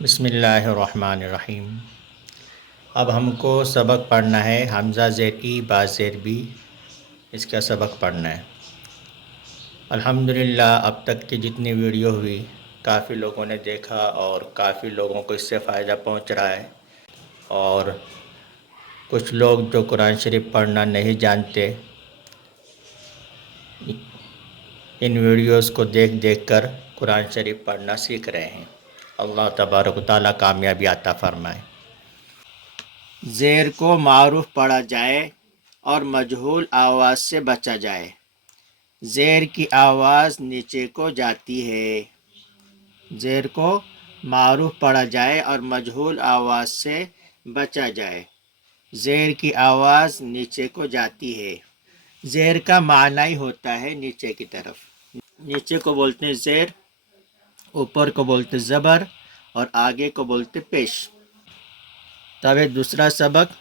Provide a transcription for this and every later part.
بسم اللہ الرحمن الرحیم۔ اب ہم کو سبق پڑھنا ہے حمزہ زیر ای با زیر بی، اس کا سبق پڑھنا ہے۔ الحمدللہ اب تک کی جتنی ویڈیو ہوئی کافی لوگوں نے دیکھا اور کافی لوگوں کو اس سے فائدہ پہنچ رہا ہے، اور کچھ لوگ جو قرآن شریف پڑھنا نہیں جانتے ان ویڈیوز کو دیکھ دیکھ کر قرآن شریف پڑھنا سیکھ رہے ہیں۔ اللہ تبارک و تعالیٰ کامیابی عطا فرمائے۔ زیر کو معروف پڑھا جائے اور مجہول آواز سے بچا جائے۔ زیر کی آواز نیچے کو جاتی ہے۔ زیر کو معروف پڑھا جائے اور مجہول آواز سے بچا جائے۔ زیر کی آواز نیچے کو جاتی ہے۔ زیر کا معنی ہی ہوتا ہے نیچے کی طرف۔ نیچے کو بولتے ہیں زیر، اوپر کو بولتے زبر اور آگے کو بولتے پیش۔ تب دوسرا سبق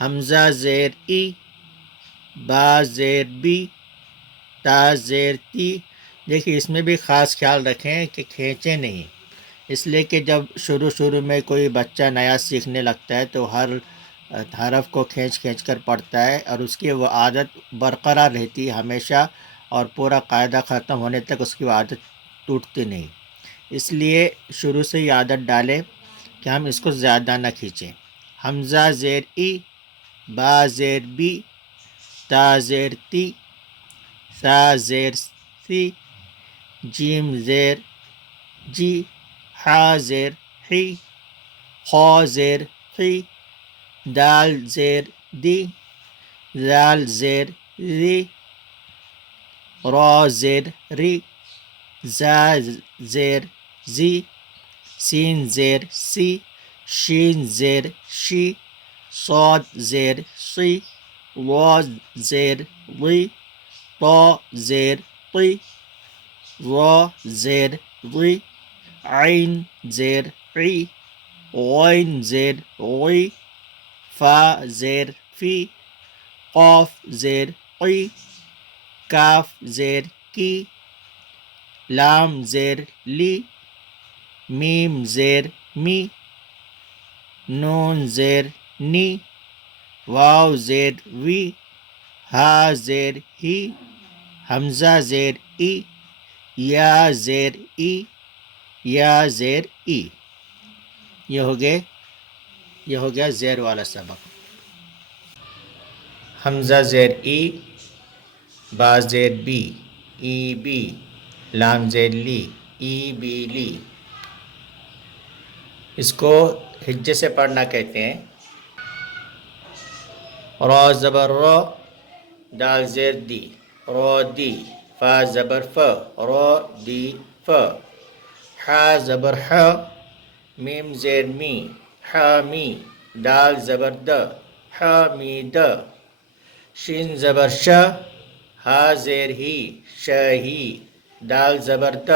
حمزہ زیر ای، با زیر بی، تا زیر تی۔ دیکھیے اس میں بھی خاص خیال رکھیں کہ کھینچیں نہیں، اس لیے کہ جب شروع میں کوئی بچہ نیا سیکھنے لگتا ہے تو ہر حرف کو کھینچ کر پڑھتا ہے، اور اس کی وہ عادت برقرار رہتی ہے ہمیشہ، اور پورا قاعدہ ختم ہونے تک اس کی وہ عادت ٹوٹتی نہیں۔ اس لیے شروع سے ہی عادت ڈالیں کہ ہم اس کو زیادہ نہ کھینچیں۔ حمزہ زیر ای، با زیر بی، تا زیر تی، سا زیر سی، جیم زیر جی، حا زیر حی، خا زیر خی، دال زیر دی، زال زیر ری، را زیر ری، زا زیر زی، سین زیر سی، شین زیر شی، صاد زیر صی، وا زیر وی، طا زیر طی، ظا زیر ظی، عین زیر عی، غین زیر غی، فا زیر فی، قاف زیر قی، کاف زیر کی، لام زیر لی، میم زیر می، نون زیر نی، واو زیر وی، ہا زیر ہی، حمزہ زیر ای، یا زیر ای، یا زیر ای۔ یہ ہو گیا زیر والا سبق۔ حمزہ زیر ای، با زیر بی، ای بی، لام زیر لی، ای بی لی۔ اس کو ہجے سے پڑھنا کہتے ہیں۔ را زبر را، دال زیر دی، را دی، فا زبر ف، را دی ف، حا زبر ح، میم زیر می، حا می، دال زبر د، حا می د، شین زبر ش، ہا زیر ہی، ش ہی، دال زبر د،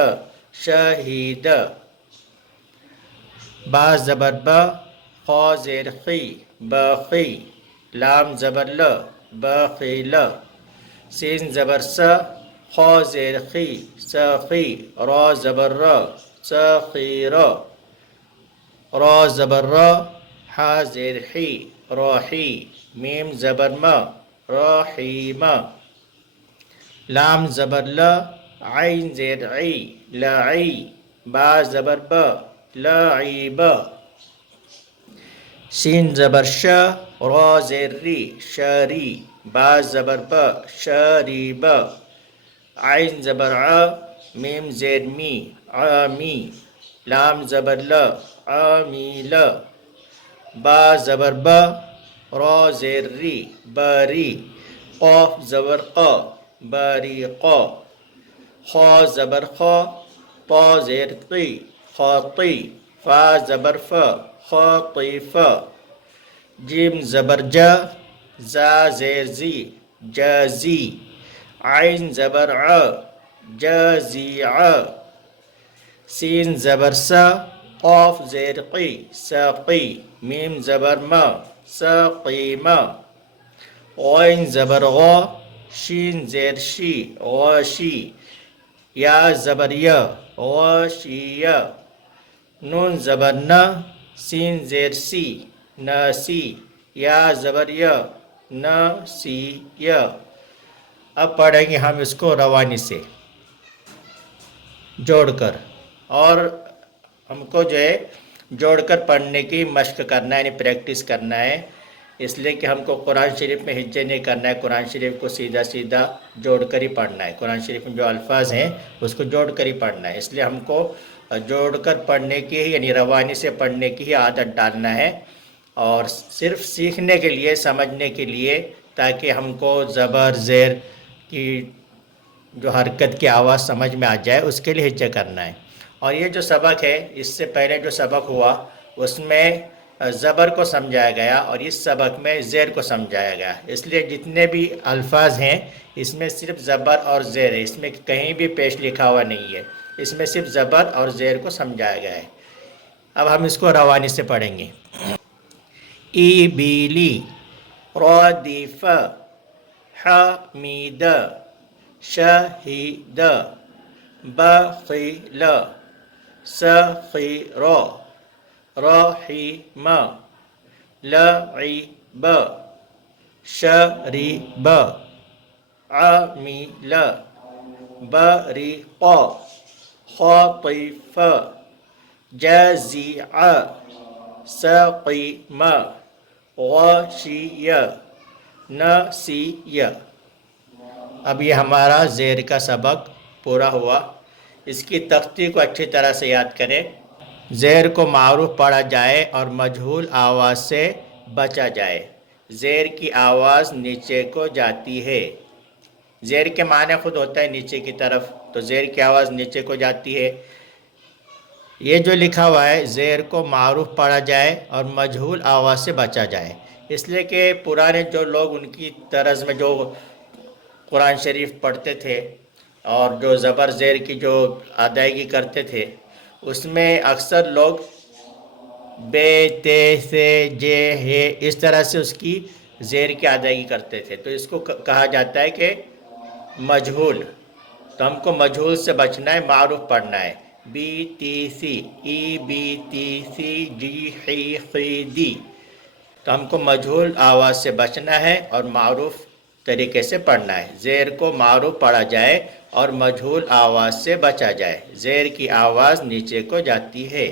ش ہی د، با زبر ب، خا زیر خی، ب خی، لام زبر ل، ب خی ل، سین زبر س، خا زیر خی، س خی، را زبر ر، س خی ر، را زبر را، حا زیر حی، راحی، میم زبر م، راحیم، لام زبر ل، عین زیر عی، لعی، با زبر ب، لعیب، شین زبر ش، را زیر ری، شری، با زبر ب، شریب، عین زبر ع، میم زیر می، عامی، لام زبر ل، عامیل، با زبر ب، را زیر ری، بری، قاف زبر ق، بریقا، خا زبر خا، طا زیر طی، خاطی، فا زبر ف، خاطیف، جیم زبر ج، زا زیر زی، جازی، عین زبر ع، جازیع، سین زبر س، قاف زیر قی، ساقی، میم زبر م، ساقیم، غین زبر غا، شین زیر شی، غاشی، یا زبر ی غاشیہ نون زبر ن سین زیر سی نسی یا زبر ی نسی ی اب پڑھیں گے ہم اس کو روانی سے جوڑ کر، اور ہم کو جو ہے جوڑ کر پڑھنے کی مشق کرنا ہے، یعنی پریکٹس کرنا ہے، اس لیے کہ ہم کو قرآن شریف میں ہجے نہیں کرنا ہے، قرآن شریف کو سیدھا سیدھا جوڑ کر ہی پڑھنا ہے، قرآن شریف میں جو الفاظ ہیں اس کو جوڑ کر ہی پڑھنا ہے، اس لیے ہم کو جوڑ کر پڑھنے کی یعنی روانی سے پڑھنے کی ہی عادت ڈالنا ہے، اور صرف سیکھنے کے لیے، سمجھنے کے لیے، تاکہ ہم کو زبر زیر کی جو حرکت کی آواز سمجھ میں آ جائے، اس کے لیے ہجے کرنا ہے۔ اور یہ جو سبق ہے، اس سے پہلے جو سبق ہوا اس میں زبر کو سمجھایا گیا، اور اس سبق میں زیر کو سمجھایا گیا، اس لیے جتنے بھی الفاظ ہیں اس میں صرف زبر اور زیر ہے، اس میں کہیں بھی پیش لکھا ہوا نہیں ہے، اس میں صرف زبر اور زیر کو سمجھایا گیا ہے۔ اب ہم اس کو روانی سے پڑھیں گے۔ ای بیلی ردیف حمید شہید بخیل سخیر رحیم لعب شریب عمیل بریق خاطف جزیع سقیم غشی نسی۔ اب یہ ہمارا زیر کا سبق پورا ہوا۔ اس کی تختی کو اچھی طرح سے یاد کریں۔ زیر کو معروف پڑھا جائے اور مجہول آواز سے بچا جائے۔ زیر کی آواز نیچے کو جاتی ہے۔ زیر کے معنی خود ہوتا ہے نیچے کی طرف، تو زیر کی آواز نیچے کو جاتی ہے۔ یہ جو لکھا ہوا ہے زیر کو معروف پڑھا جائے اور مجہول آواز سے بچا جائے، اس لیے کہ پرانے جو لوگ ان کی طرز میں جو قرآن شریف پڑھتے تھے اور جو زبر زیر کی جو ادائیگی کرتے تھے، اس میں اکثر لوگ بے تے سے جے ہے اس طرح سے اس کی زیر کی ادائیگی کرتے تھے، تو اس کو کہا جاتا ہے کہ مجہول۔ تو ہم کو مجہول سے بچنا ہے، معروف پڑھنا ہے۔ بی تی سی ای بی تی سی جی خی خی دی، تو ہم کو مجہول آواز سے بچنا ہے اور معروف طریقے سے پڑھنا ہے۔ زیر کو معروف پڑھا جائے اور مجہول آواز سے بچا جائے۔ زیر کی آواز نیچے کو جاتی ہے۔